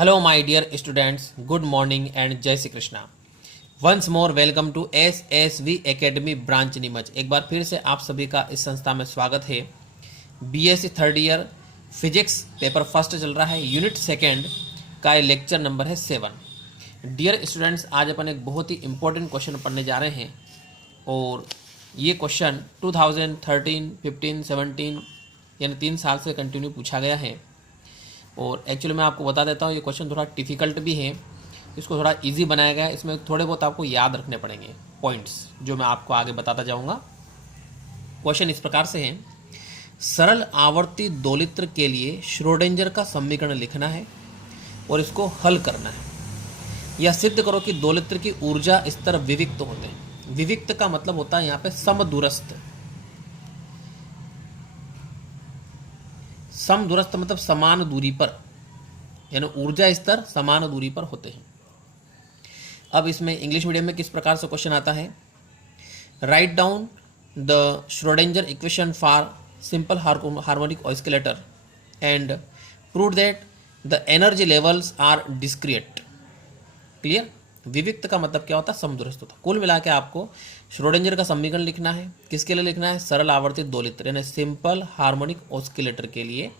Hello my dear students, good morning and जय Shri Krishna. Once more welcome to SSV academy branch Neemuch. एक बार फिर से आप सभी का इस संस्था में स्वागत है। BSc third year physics paper first चल रहा है, यूनिट सेकेंड का लेक्चर नंबर है 7। डियर स्टूडेंट्स, आज अपन एक बहुत ही इंपॉर्टेंट क्वेश्चन पढ़ने जा रहे हैं और ये क्वेश्चन 2013, 15, 17 यानी 3 साल से कंटिन्यू पूछा गया है। और एक्चुअली मैं आपको बता देता हूँ, ये क्वेश्चन थोड़ा डिफ़िकल्ट भी है, इसको थोड़ा इजी बनाया गया है। इसमें थोड़े बहुत आपको याद रखने पड़ेंगे पॉइंट्स, जो मैं आपको आगे बताता जाऊँगा। क्वेश्चन इस प्रकार से है, सरल आवर्ती दोलित्र के लिए श्रोडिंगर का समीकरण लिखना है और इसको हल करना है। यह सिद्ध करो कि दोलित्र की ऊर्जा स्तर विविक्त होते हैं। विविक्त का मतलब होता है यहाँ पे समदूरस्थ। समदूरस्थ मतलब समान दूरी पर, यानी ऊर्जा स्तर समान दूरी पर होते हैं। अब इसमें इंग्लिश मीडियम में किस प्रकार से क्वेश्चन आता है, write down the Schrodinger equation for simple harmonic oscillator and prove that the energy levels are discrete. Clear. विविक्त का मतलब क्या होता है, समदूरस्थ होता है। कुल मिला के आपको श्रोडिंगर का समीकरण लिखना है। किसके लिए लिखना है, सरल आवर्ती दोलित्र यानी सिंपल हार्मोनिक ऑसिलेटर के लिए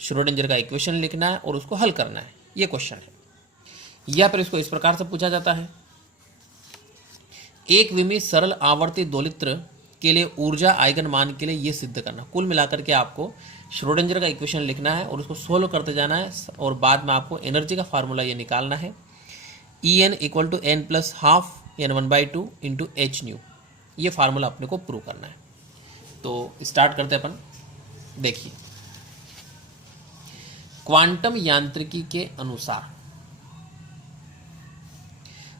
श्रोडिंगर का इक्वेशन लिखना है और उसको हल करना है। ये क्वेश्चन है। या फिर इसको इस प्रकार से पूछा जाता है, एक विमीय सरल आवर्ती दोलित्र के लिए ऊर्जा आइगन मान के लिए ये सिद्ध करना। कुल मिलाकर के आपको श्रोडिंगर का इक्वेशन लिखना है और उसको सोल्व करते जाना है और बाद में आपको एनर्जी का फार्मूला ये निकालना है, En equal to n plus half n1/2 into h nu. ये फार्मूला अपने को प्रूव करना है। तो स्टार्ट करते हैं अपन। देखिए, क्वांटम यांत्रिकी के अनुसार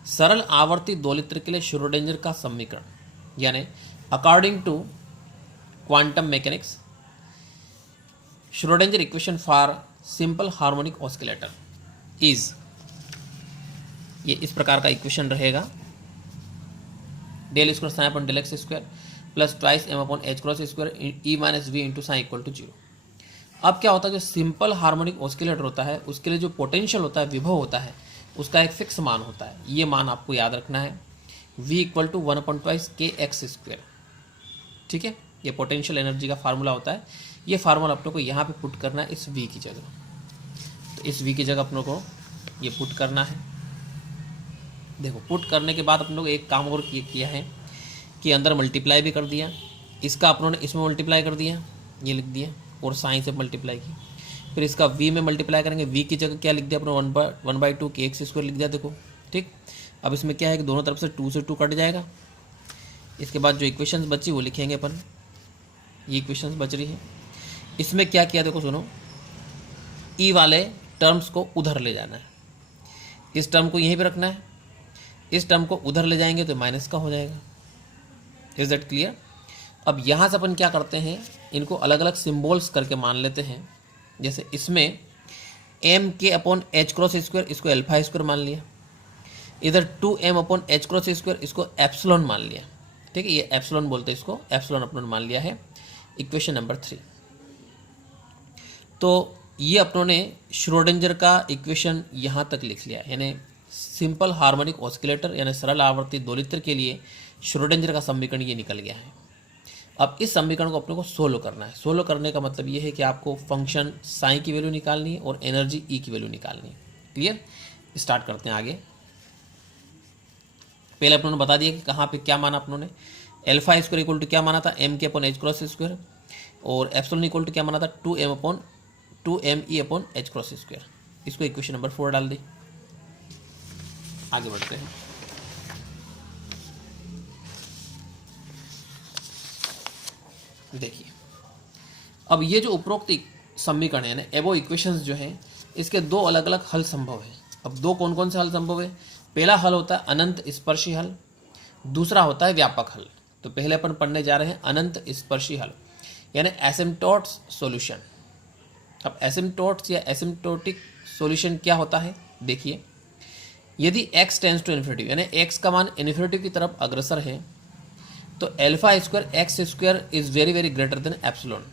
सरल आवर्ती दोलित्र के लिए श्रोडिंगर का समीकरण यानी according to quantum mechanics Schrodinger equation for simple harmonic oscillator is, ये इस प्रकार का इक्वेशन रहेगा, del square psi upon del x square plus twice m upon h cross square E minus V into psi equal to 0। अब क्या होता है, जो सिंपल हार्मोनिक ऑसिलेटर होता है उसके लिए जो पोटेंशियल होता है, विभव होता है, उसका एक फिक्स मान होता है। ये मान आपको याद रखना है, v इक्वल टू 1/2 के एक्स स्क्वायर। ठीक है, ये पोटेंशियल एनर्जी का फार्मूला होता है। ये फार्मूला अपने को यहाँ पे पुट करना है इस v की जगह। तो इस v की जगह अपने को ये पुट करना है। देखो, पुट करने के बाद अपन लोग एक काम और किया है कि अंदर मल्टीप्लाई भी कर दिया, इसका अपन ने इसमें मल्टीप्लाई कर दिया, ये लिख दिया और साइन से मल्टीप्लाई की। फिर इसका v में मल्टीप्लाई करेंगे, v की जगह क्या लिख दिया अपन, 1/2 के एक्स स्क्वायर लिख दिया। देखो ठीक। अब इसमें क्या है कि दोनों तरफ से 2 से 2 कट जाएगा। इसके बाद जो इक्वेशंस बची वो लिखेंगे अपन। ये इक्वेशंस बच रही है। इसमें क्या किया, देखो सुनो, ई वाले टर्म्स को उधर ले जाना है, इस टर्म को यहीं पर रखना है, इस टर्म को उधर ले जाएंगे तो माइनस का हो जाएगा। Is that clear. अब यहाँ से अपन क्या करते हैं, इनको अलग अलग सिम्बॉल्स करके मान लेते हैं। जैसे इसमें एम के अपॉन एच क्रॉस स्क्वायर, इसको एल्फा स्क्वायर मान लिया। इधर 2m upon h cross square, इसको एप्सिलॉन मान लिया। ठीक है, ये एप्सिलॉन बोलते हैं इसको, एप्सिलॉन अपनों ने मान लिया है। Equation number 3। तो ये अपनों ने श्रोडिंगर का इक्वेशन यहाँ तक लिख लिया, यानी सिंपल हार्मोनिक ऑसिलेटर यानी सरल आवर्ती दोलित्र के लिए श्रोडिंगर का समीकरण ये निकल गया है। अब इस समीकरण को अपने को सोल्व करना है। सोल्व करने का मतलब ये है कि आपको फंक्शन साइन की वैल्यू निकालनी है और एनर्जी ई की वैल्यू निकालनी है। क्लियर। स्टार्ट करते हैं आगे। पहले अपनों ने बता दिया कि कहाँ पे क्या माना अपनों ने, एल्फा स्क्वायर इक्वल टू क्या माना था, एम के अपॉन एच क्रॉस स्क्वायर, और एप्सिलॉन इक्वल टू क्या माना था, 2m e upon h cross square. इसको इक्वेशन नंबर 4 डाल दी। आगे बढ़ते हैं। देखिए, अब ये जो उपरोक्त समीकरण है ना, एबो इक्वेशंस जो हैं, इसके दो अलग अलग हल संभव है। अब दो कौन कौन से हल संभव है, पहला हल होता है अनंत स्पर्शी हल, दूसरा होता है व्यापक हल। तो पहले अपन पढ़ने जा रहे हैं अनंत स्पर्शी हल यानी एसिम्प्टोट्स सॉल्यूशन। अब एसिम्प्टोट्स या एसिम्प्टोटिक सॉल्यूशन क्या होता है, देखिए, यदि x टेंस टू इन्फिनिटी यानी x का मान इन्फिनिटी की तरफ अग्रसर है तो alpha square x square is very very greater than epsilon.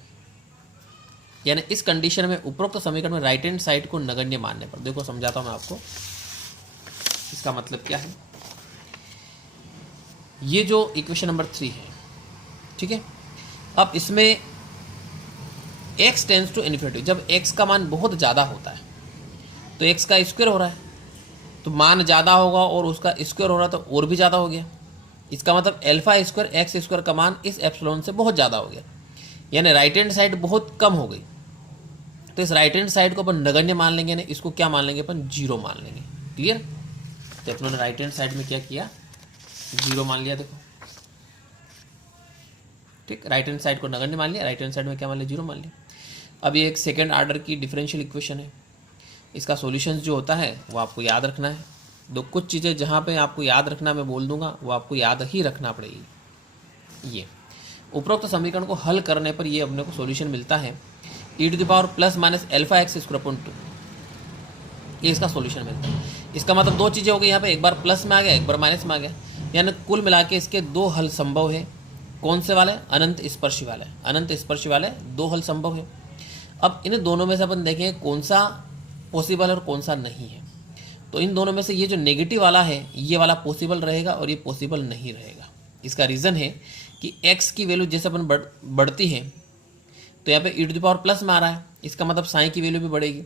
यानी इस कंडीशन में उपरोक्त समीकरण में राइट हैंड साइड को नगण्य मानने पर, देखो समझाता हूं मैं आपको इसका मतलब क्या है। ये जो इक्वेशन नंबर 3 है, ठीक है, अब इसमें x टेंस टू इन्फिनिटी, जब x का मान बहुत ज़्यादा होता है तो x का स्क्वायर हो रहा है, तो मान ज़्यादा होगा और उसका स्क्वायर हो रहा है तो और भी ज़्यादा हो गया। इसका मतलब अल्फा स्क्वायर एक्स स्क्वायर का मान इस एप्सिलॉन से बहुत ज़्यादा हो गया, यानी राइट हैंड साइड बहुत कम हो गई। तो इस राइट हैंड साइड को अपन नगण्य मान लेंगे, यानी इसको क्या मान लेंगे अपन, 0 मान लेंगे। क्लियर? तो अपनों ने राइट हैंड साइड में क्या किया, 0 मान लिया। देखो ठीक, राइट हैंड साइड को नगण्य मान लिया, राइट हैंड साइड में क्या मान लिया, 0 मान लिया। अब ये एक सेकेंड ऑर्डर की डिफरेंशियल इक्वेशन है, इसका सॉल्यूशंस जो होता है वो आपको याद रखना है। दो कुछ चीज़ें जहाँ पे आपको याद रखना मैं बोल दूंगा वो आपको याद ही रखना पड़ेगी। ये उपरोक्त समीकरण को हल करने पर ये अपने को सॉल्यूशन मिलता है e⁻±α(x²/2), ये इसका सॉल्यूशन मिलता है। इसका मतलब दो चीज़ें हो गई यहाँ पे, एक बार प्लस में आ गया, एक बार माइनस में आ गया, यानी कुल मिला के इसके 2 हल संभव है। कौन से वाले? अनंत स्पर्शी वाले, अनंत स्पर्शी वाले 2 हल संभव है। अब इन दोनों में से अपन देखेंगे कौन सा पॉसिबल है और कौन सा नहीं है। तो इन दोनों में से ये जो नेगेटिव वाला है ये वाला पॉसिबल रहेगा और ये पॉसिबल नहीं रहेगा। इसका रीज़न है कि x की वैल्यू जैसे अपन बढ़ती है तो यहाँ पे e⁻+ में आ रहा है, इसका मतलब साइन की वैल्यू भी बढ़ेगी।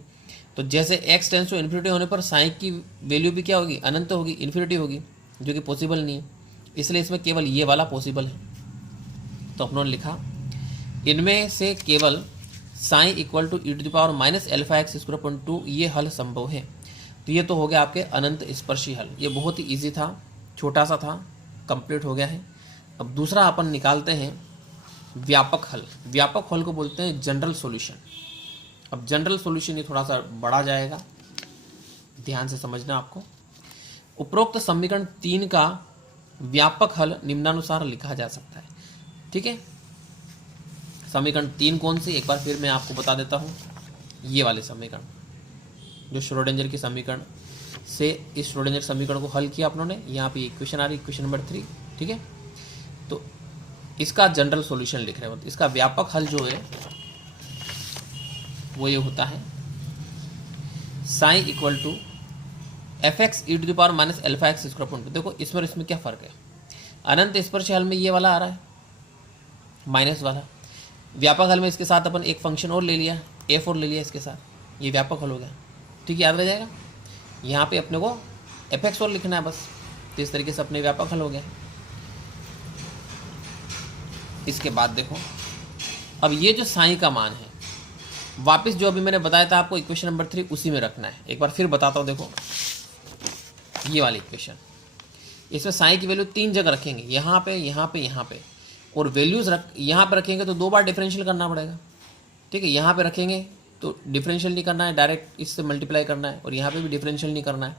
तो जैसे x टेंस टू इन्फिनिटी होने पर साइन की वैल्यू भी क्या होगी, अनंत होगी, इन्फिनिटी होगी, जो कि पॉसिबल नहीं है। इसलिए इसमें केवल ये वाला पॉसिबल है। तो अपनों ने लिखा इनमें से केवल साइन इक्वल टू e⁻−α(x²/2) ये हल संभव है। तो ये तो हो गया आपके अनंत स्पर्शी हल। ये बहुत ही ईजी था, छोटा सा था, कंप्लीट हो गया है। अब दूसरा अपन निकालते हैं व्यापक हल। व्यापक हल को बोलते हैं जनरल सॉल्यूशन। अब जनरल सॉल्यूशन ये थोड़ा सा बड़ा जाएगा, ध्यान से समझना आपको। उपरोक्त समीकरण 3 का व्यापक हल निम्नानुसार लिखा जा सकता है। ठीक है, समीकरण 3 कौन सी, एक बार फिर मैं आपको बता देता हूँ। ये वाले समीकरण जो श्रोडिंगर की समीकरण से इस श्रोडिंगर समीकरण को हल किया अपनों ने, यहाँ पे इक्वेशन आ रही, इक्वेशन नंबर 3। ठीक है, तो इसका जनरल सॉल्यूशन लिख रहे हो। इसका व्यापक हल जो है वो ये होता है sign equal to fx e⁻−α(x²/2). देखो इसमें क्या फ़र्क है, अनंत स्पर्शी हल में ये वाला आ रहा है माइनस वाला, व्यापक हल में इसके साथ अपन एक फंक्शन और ले लिया, f और ले लिया इसके साथ, ये व्यापक हल हो गया। ठीक, याद रह जाएगा। यहाँ पे अपने को fx और लिखना है बस, तो इस तरीके से अपने व्यापक हल हो गया। इसके बाद देखो अब ये जो साइन का मान है, वापस जो अभी मैंने बताया था आपको इक्वेशन नंबर 3 उसी में रखना है। एक बार फिर बताता हूँ, देखो ये वाली इक्वेशन, इसमें साइन की वैल्यू 3 जगह रखेंगे, यहाँ पे, यहाँ पे, यहाँ पे, और वैल्यूज यहाँ पे रखेंगे तो 2 बार डिफरेंशियल करना पड़ेगा। ठीक है, यहाँ पे रखेंगे तो डिफरेंशियल नहीं करना है, डायरेक्ट इससे मल्टीप्लाई करना है, और यहाँ पे भी डिफरेंशियल नहीं करना है।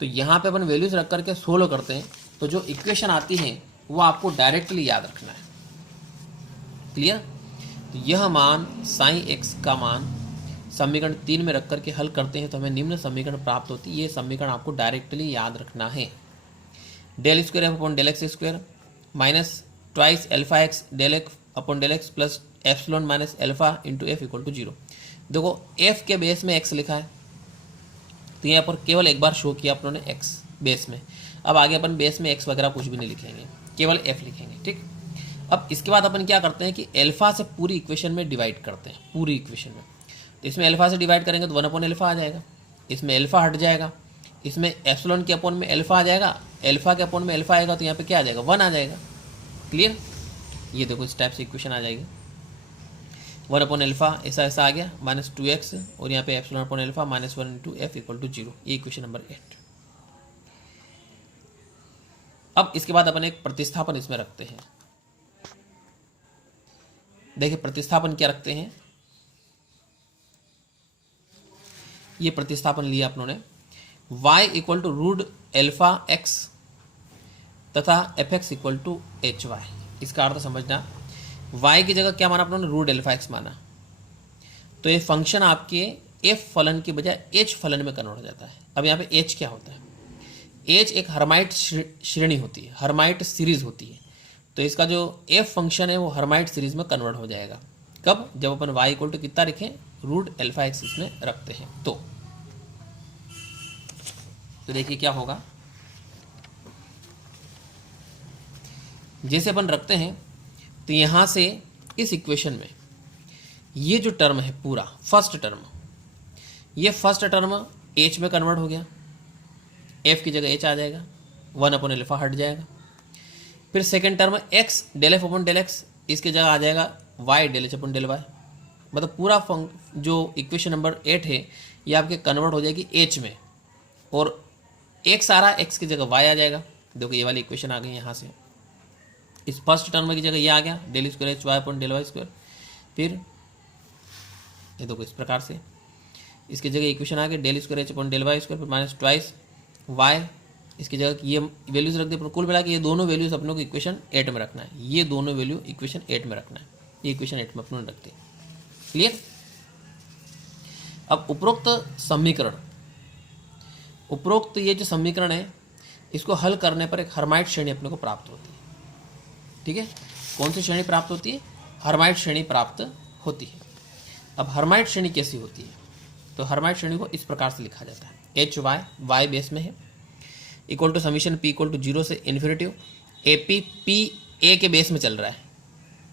तो यहाँ पे अपन वैल्यूज रख करके सोल्व करते हैं, तो जो इक्वेशन आती है वो आपको डायरेक्टली याद रखना है। क्लियर? तो यह मान साइन x का मान समीकरण 3 में रख करके हल करते हैं तो हमें निम्न समीकरण प्राप्त होती है। ये समीकरण आपको डायरेक्टली याद रखना है। del²f/del x² minus twice α(x del(x) plus epsilon minus alpha into f equal to 0। देखो f के बेस में x लिखा है, तो यहाँ पर केवल एक बार शो किया अपनों ने x बेस में। अब आगे अपन बेस में x वगैरह कुछ भी नहीं लिखेंगे, केवल f लिखेंगे। ठीक, अब इसके बाद अपन क्या करते हैं कि अल्फा से पूरी इक्वेशन में डिवाइड करते हैं, पूरी इक्वेशन में। तो इसमें अल्फा से डिवाइड करेंगे तो 1/अल्फा आ जाएगा, इसमें अल्फा हट जाएगा, इसमें एप्सिलॉन के अपॉन में अल्फा आ जाएगा, अल्फा के अपॉन में अल्फा आएगा, तो यहाँ पे क्या आ जाएगा, 1 आ जाएगा। क्लियर? ये देखो इस टाइप से इक्वेशन आ जाएगी, 1/अल्फा ऐसा ऐसा आ गया, -2x, और यहाँ पे epsilon upon alpha -1 into f equal to 0। ये इक्वेशन नंबर 8। अब इसके बाद अपन एक प्रतिस्थापन इसमें रखते हैं। देखिए प्रतिस्थापन क्या रखते हैं, ये प्रतिस्थापन लिया अपनों ने y इक्वल टू √α(x) तथा fx इक्वल टू hy। इसका अर्थ समझना, y की जगह क्या माना अपनों ने, √α(x) माना, तो ये फंक्शन आपके f फलन की बजाय h फलन में कन्वर्ट हो जाता है। अब यहाँ पे h क्या होता है, h एक हर्माइट श्रेणी होती है, हर्माइट सीरीज होती है। तो इसका जो f फंक्शन है वो हर्माइट सीरीज में कन्वर्ट हो जाएगा। कब? जब अपन y इक्वल टू कितना रखें, रूट अल्फा एक्स इसमें रखते हैं। तो देखिए क्या होगा, जैसे अपन रखते हैं तो यहां से इस इक्वेशन में ये जो टर्म है पूरा फर्स्ट टर्म, ये फर्स्ट टर्म h में कन्वर्ट हो गया, f की जगह h आ जाएगा, 1 अपॉन अल्फा हट जाएगा। फिर second term x del f upon del x, इसकी जगह आ जाएगा y del h upon del y. मतलब पूरा जो इक्वेशन नंबर 8 है ये आपके कन्वर्ट हो जाएगी h में, और x आ रहा है, x की जगह y आ जाएगा। देखो ये वाली इक्वेशन आ गई यहाँ से, इस फर्स्ट टर्म की जगह ये आ गया del square h y upon del y square. फिर ये देखो इस प्रकार से इसकी जगह इक्वेशन आ गई del square h upon del y square, फिर माइनस ट्वाइस वाई, इसकी जगह ये वैल्यूज रख दे। कुल मिला के ये दोनों वैल्यूज अपनों को इक्वेशन 8 में रखना है, ये दोनों वैल्यू इक्वेशन 8 में रखना है, ये इक्वेशन 8 में अपनों ने रखते हैं। क्लियर? अब उपरोक्त ये जो समीकरण है इसको हल करने पर एक हर्माइट श्रेणी अपने को प्राप्त होती है। ठीक है, कौन सी श्रेणी प्राप्त होती है? हर्माइट श्रेणी प्राप्त होती है। अब हर्माइट श्रेणी कैसी होती है? तो हर्माइट श्रेणी को इस प्रकार से लिखा जाता है, एच वाई वाई बेस में है equal to summation p equal to 0 से infinitive a p, p a के बेस में चल रहा है,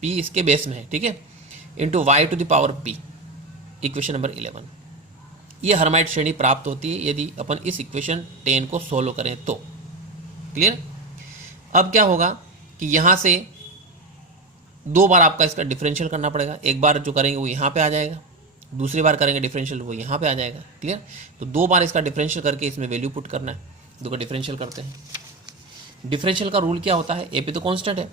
पी इसके बेस में है, ठीक है, into y to the power p, equation number 11। ये हर्माइट श्रेणी प्राप्त होती है यदि अपन इस इक्वेशन 10 को सोल्व करें तो। क्लियर? अब क्या होगा कि यहाँ से दो बार आपका इसका डिफरेंशियल करना पड़ेगा, एक बार जो करेंगे वो यहाँ पे आ जाएगा, दूसरी बार करेंगे डिफरेंशियल वो यहाँ पे आ जाएगा। क्लियर? तो दो बार इसका डिफरेंशियल करके इसमें वैल्यू पुट करना है। देखो डिफरेंशियल करते हैं, डिफरेंशियल का रूल क्या होता है, ए पी तो कांस्टेंट है,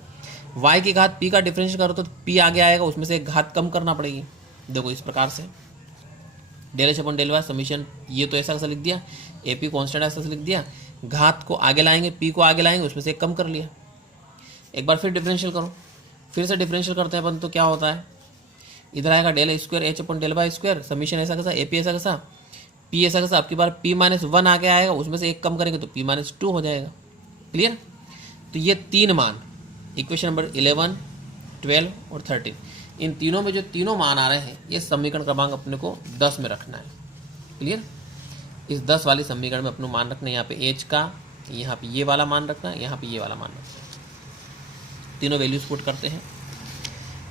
y की घात p का डिफरेंशियल करो तो p आगे आएगा, उसमें से एक घात कम करना पड़ेगी। देखो इस प्रकार से del h upon del y summation, ये तो ऐसा लिख दिया, ए पी कॉन्स्टेंट ऐसा लिख दिया, घात को आगे लाएंगे, p को आगे लाएंगे, उसमें से एक कम कर लिया। एक बार फिर डिफरेंशियल करो, फिर से डिफरेंशियल करते हैं अपन तो क्या होता है, इधर आएगा del square h upon del y square summation ऐसा कैसा, ए पी ऐसा कैसा, पी ऐसा कैसा, आपकी बार p माइनस 1 आगे आएगा, उसमें से एक कम करेंगे तो p माइनस 2 हो जाएगा। क्लियर? तो ये तीन मान इक्वेशन नंबर 11, 12 और 13, इन तीनों में जो तीनों मान आ रहे हैं ये समीकरण क्रमांक अपने को 10 में रखना है। क्लियर? इस 10 वाली समीकरण में अपने मान रखना है, यहाँ पे एच का, यहाँ पे ये वाला मान रखना है, यहाँ पे ये वाला मान रखना है। तीनों वैल्यूज पुट करते हैं।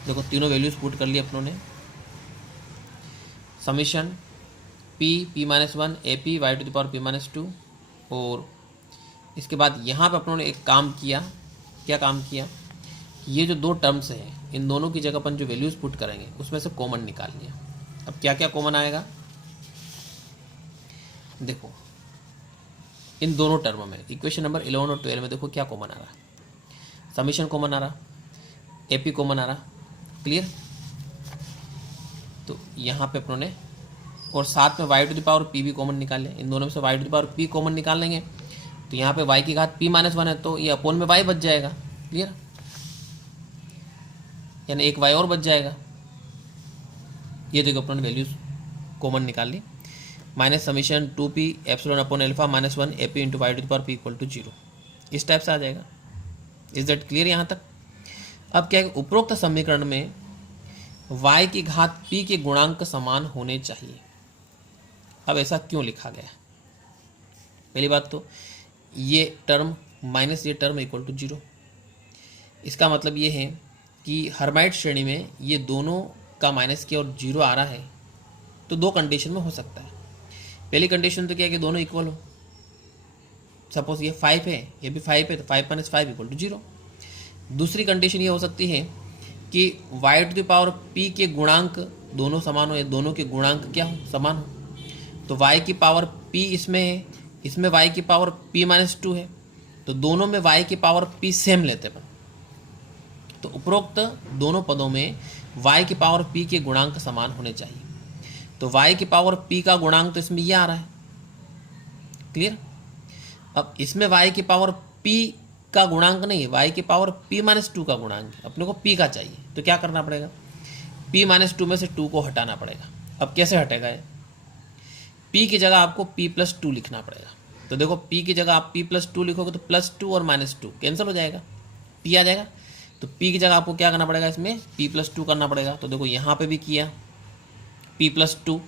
देखो तीनों वैल्यूज पुट कर लिए अपनों ने, summation p minus 1 a p y to the power p minus 2, और इसके बाद यहाँ पे अपनों ने एक काम किया, क्या काम किया, ये जो दो टर्म्स हैं इन दोनों की जगह अपन जो वैल्यूज पुट करेंगे उसमें से कॉमन निकाल लिया। अब क्या क्या कॉमन आएगा, देखो इन दोनों टर्म में इक्वेशन नंबर 11 और 12 में देखो क्या कॉमन आ रहा है, समीशन कॉमन आ रहा, एपी कॉमन आ रहा। क्लियर? तो यहाँ पे अपनों ने, और साथ में y to the power p भी कॉमन निकाल लें, इन दोनों में से y to the power p common निकाल लेंगे तो यहाँ पे y की घात p माइनस 1 है तो ये अपोन में y बच जाएगा। क्लियर? यानी एक y और बच जाएगा। ये देखो अपने वैल्यूज कॉमन निकाल ली, minus summation 2p epsilon upon alpha minus 1 a p into y to the power p equal to 0, इस टाइप से आ जाएगा। इज दैट क्लियर यहाँ तक? अब क्या है, उपरोक्त समीकरण में y की घात p के गुणांक समान होने चाहिए। अब ऐसा क्यों लिखा गया? पहली बात तो ये टर्म माइनस ये टर्म इक्वल टू 0, इसका मतलब ये है कि हर्माइट श्रेणी में ये दोनों का माइनस किया और 0 आ रहा है तो दो कंडीशन में हो सकता है। पहली कंडीशन तो क्या है कि दोनों इक्वल हो, सपोज ये 5 है ये भी 5 है तो 5 माइनस 5 इक्वल टू 0। दूसरी कंडीशन ये हो सकती है कि y to the power p के गुणांक दोनों समान हो, या दोनों के गुणांक क्या हो, समान हो। तो y की पावर p इसमें है, इसमें y की पावर p माइनस 2 है, तो दोनों में y की पावर p सेम लेते हैं। तो उपरोक्त दोनों पदों में y की पावर p के गुणांक समान होने चाहिए। तो y की पावर p का गुणांक तो इसमें ये आ रहा है। क्लियर? अब इसमें y की पावर p का गुणांक नहीं है, y की पावर p माइनस 2 का गुणांक है, अपने को p का चाहिए। तो क्या करना पड़ेगा, p माइनस 2 में से 2 को हटाना पड़ेगा। अब कैसे हटेगा ये, p की जगह आपको p प्लस 2 लिखना पड़ेगा। तो देखो p की जगह आप p प्लस 2 लिखोगे तो प्लस 2 और माइनस 2 कैंसिल हो जाएगा, p आ जाएगा, तो P की जगह आपको क्या करना पड़ेगा, इसमें P+2 करना पड़ेगा। तो देखो यहाँ पे भी किया P+2,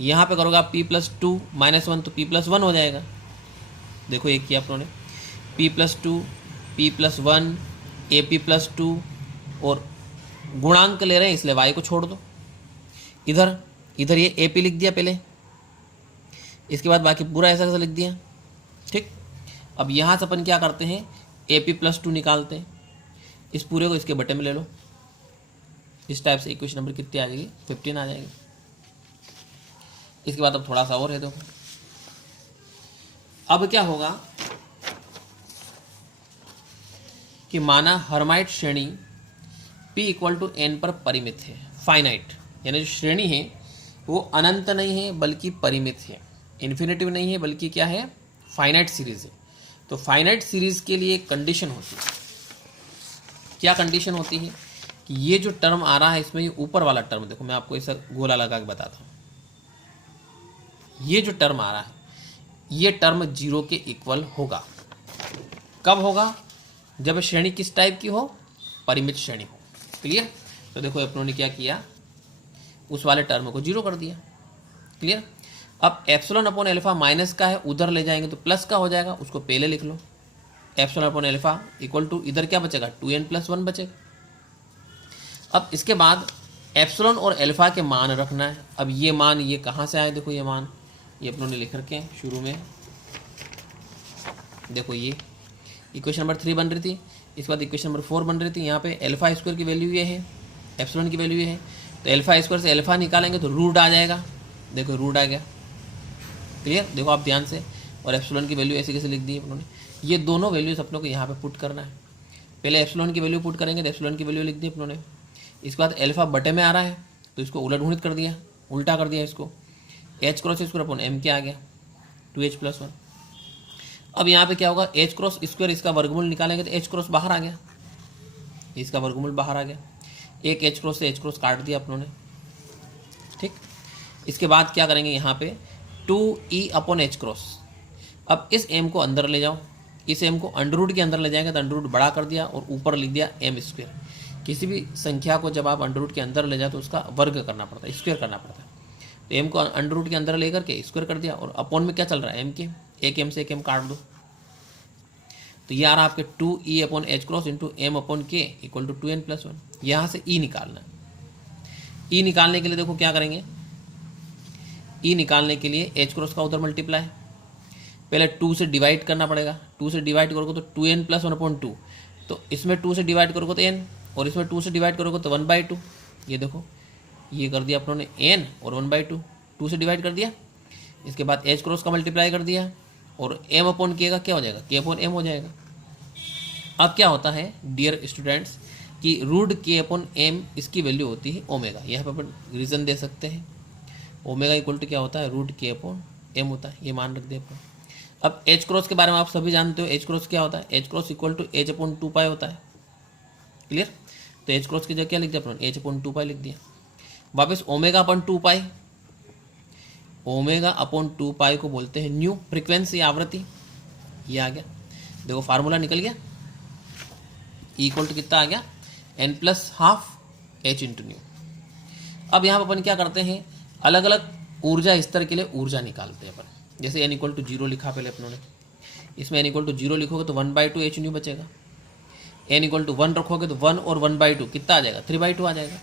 यहाँ पे करोगे आप P+2 -1 तो P+1 हो जाएगा। देखो ये किया आप लोगों ने P+2 P+1 AP+2 और गुणांक ले रहे हैं इसलिए y को छोड़ दो। इधर इधर ये AP लिख दिया पहले, इसके बाद बाकी पूरा ऐसा कैसा लिख दिया। ठीक, अब यहाँ से अपन क्या करते हैं, AP+2 निकालते हैं। इस पूरे को इसके बटे में ले लो। इस टाइप से इक्वेशन नंबर कितनी आ जाएगी, 15 आ जाएगी। इसके बाद अब थोड़ा सा और है, देखो अब क्या होगा कि माना हर्माइट श्रेणी P = n पर परिमित है, फाइनाइट, यानी जो श्रेणी है वो अनंत नहीं है बल्कि परिमित है, इन्फिनेटिव नहीं है बल्कि क्या है, फाइनाइट सीरीज है। तो फाइनाइट सीरीज के लिए एक कंडीशन होती है। क्या कंडीशन होती है कि ये जो टर्म आ रहा है इसमें, ये ऊपर वाला टर्म देखो, मैं आपको ऐसा गोला लगा के बताता हूँ। ये जो टर्म आ रहा है ये टर्म 0 के इक्वल होगा। कब होगा, जब श्रेणी किस टाइप की हो, परिमित श्रेणी हो। क्लियर। तो देखो अपनों ने क्या किया, उस वाले टर्म को 0 कर दिया। क्लियर। अब ε/α माइनस का है, उधर ले जाएंगे तो प्लस का हो जाएगा, उसको पहले लिख लो। ε/α = इधर क्या बचेगा, 2n+1 बचेगा। अब इसके बाद एप्सिलॉन और अल्फा के मान रखना है। अब ये मान ये कहाँ से आए, देखो ये मान ये अपनों ने लिख रखे हैं शुरू में। देखो ये इक्वेशन नंबर 3 बन रही थी, इसके बाद इक्वेशन नंबर 4 बन रही थी। यहाँ पे α² की वैल्यू ये है, एप्सिलॉन की वैल्यू ये है। तो α² से अल्फा निकालेंगे तो रूट आ जाएगा। देखो रूट आ गया। क्लियर। देखो आप ध्यान से, और एप्सिलॉन की वैल्यू ऐसे कैसे लिख दी है अपनों ने। ये दोनों वैल्यूज अपनों को यहाँ पे पुट करना है। पहले एप्सिलॉन की वैल्यू पुट करेंगे तो एप्सिलॉन की वैल्यू लिख दी अपनों ने। इसके बाद अल्फा बटे में आ रहा है तो इसको उलट घुणित कर दिया, उल्टा कर दिया इसको। h×² m क्या आ गया, 2h+1। अब यहाँ पे क्या होगा, h×² इसका वर्गमूल निकालेंगे तो h× बाहर आ गया, इसका वर्गमूल बाहर आ गया। एक h× से h× काट दिया अपनों ने। ठीक। इसके बाद क्या करेंगे, यहाँ पे 2e/h×। अब इस m को अंदर ले जाओ, इस m को अंडर के अंदर ले जाएंगे तो अंडर बड़ा कर दिया और ऊपर लिख दिया m²। किसी भी संख्या को जब आप अंडर के अंदर ले जाओ तो उसका वर्ग करना पड़ता है, स्क्वायर करना पड़ता है। तो m को अंडर के अंदर लेकर के स्क्वायर कर दिया, और अपॉन में क्या चल रहा है, m के, एक m से एक m काट दो। तो ये आ रहा आपके 2e/h× × m/k = 2n+1। यहाँ से e निकालना है। e निकालने के लिए देखो क्या करेंगे, e निकालने के लिए h× का उधर मल्टीप्लाई, पहले 2 से डिवाइड करना पड़ेगा। 2 से डिवाइड करोगे तो 2n+1/2, तो इसमें 2 से डिवाइड करोगे तो n, और इसमें 2 से डिवाइड करोगे तो 1/2। ये देखो ये कर दिया अपनों ने n और 1/2, 2 से डिवाइड कर दिया। इसके बाद h× का मल्टीप्लाई कर दिया, और m/k का क्या हो जाएगा, k/m हो जाएगा। अब क्या होता है डियर स्टूडेंट्स कि √k/m इसकी वैल्यू होती है ओमेगा। यहाँ पर अपन रीज़न दे सकते हैं, ओमेगा = क्या होता है, √k/m होता है। ये मान रख दे अपन। अब h× के बारे में आप सभी जानते हो, h× क्या होता है, h× = h/2π होता है। क्लियर। तो h× की जगह क्या लिख दिया अपन, h/2π लिख दिया। वापस ω/2π, ω/2π को बोलते हैं न्यू, फ्रीक्वेंसी आवृत्ति। ये आ गया, देखो फार्मूला निकल गया, कितना आ गया, n+12 h × न्यू। अब यहाँ पर अपन क्या करते हैं, अलग अलग ऊर्जा स्तर के लिए ऊर्जा निकालते हैं अपन। जैसे n = 0 लिखा पहले अपनों ने, इसमें n = 0 लिखोगे तो 1/2 h न्यू बचेगा। n = 1 रखोगे तो 1 और 1/2 कितना आ जाएगा, 3/2 आ जाएगा।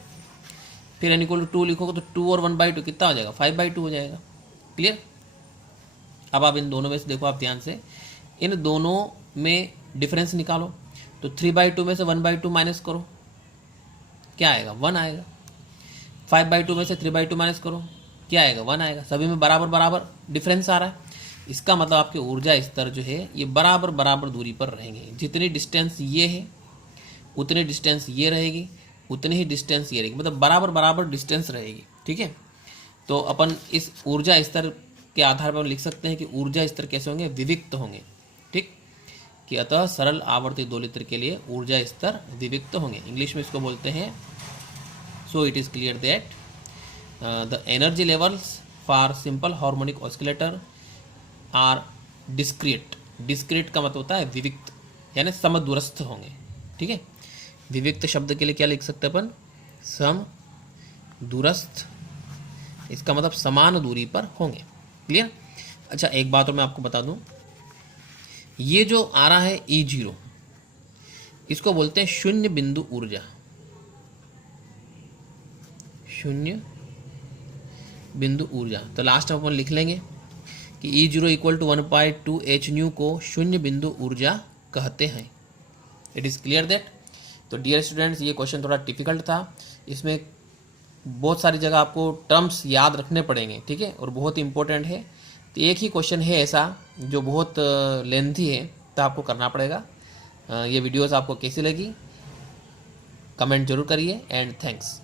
फिर n = 2 लिखोगे तो 2 और 1/2 कितना हो जाएगा, 5/2 हो जाएगा। क्लियर। अब आप इन दोनों में से देखो, आप ध्यान से इन दोनों में डिफरेंस निकालो। तो 3/2 में से 1/2 माइनस करो, क्या आएगा, 1 आएगा। 5/2 में से 3/2 माइनस करो, क्या आएगा, 1 आएगा। सभी में बराबर बराबर डिफरेंस आ रहा है। इसका मतलब आपके ऊर्जा स्तर जो है ये बराबर बराबर दूरी पर रहेंगे। जितनी डिस्टेंस ये है उतनी डिस्टेंस ये रहेगी, उतनी ही डिस्टेंस ये रहेगी, मतलब बराबर बराबर डिस्टेंस रहेगी। ठीक है। तो अपन इस ऊर्जा स्तर के आधार पर लिख सकते हैं कि ऊर्जा स्तर कैसे होंगे, विविक्त होंगे। ठीक। कि अतः सरल आवर्ती दोलित्र के लिए ऊर्जा स्तर विविक्त होंगे। इंग्लिश में इसको बोलते हैं, so it is clear that the energy levels for simple harmonic oscillator are discrete. Discrete का मतलब होता है विविक्त, यानी समदूरस्थ होंगे। ठीक है। विविक्त शब्द के लिए क्या लिख सकते हैं अपन, सम दूरस्थ, इसका मतलब समान दूरी पर होंगे। क्लियर। अच्छा एक बात और मैं आपको बता दूं, ये जो आ रहा है E0 इसको बोलते हैं शून्य बिंदु ऊर्जा, शून्य बिंदु ऊर्जा। तो लास्ट में अपन लिख लेंगे कि E0 equal to 1/2 h new को शून्य बिंदु ऊर्जा कहते हैं। It is clear that. तो डियर स्टूडेंट्स ये क्वेश्चन थोड़ा डिफिकल्ट था, इसमें बहुत सारी जगह आपको टर्म्स याद रखने पड़ेंगे, ठीक है, और बहुत इंपॉर्टेंट है। तो एक ही क्वेश्चन है ऐसा जो बहुत लेंथी है, तो आपको करना पड़ेगा। ये वीडियोस आपको कैसी लगी कमेंट जरूर करिए एंड थैंक्स।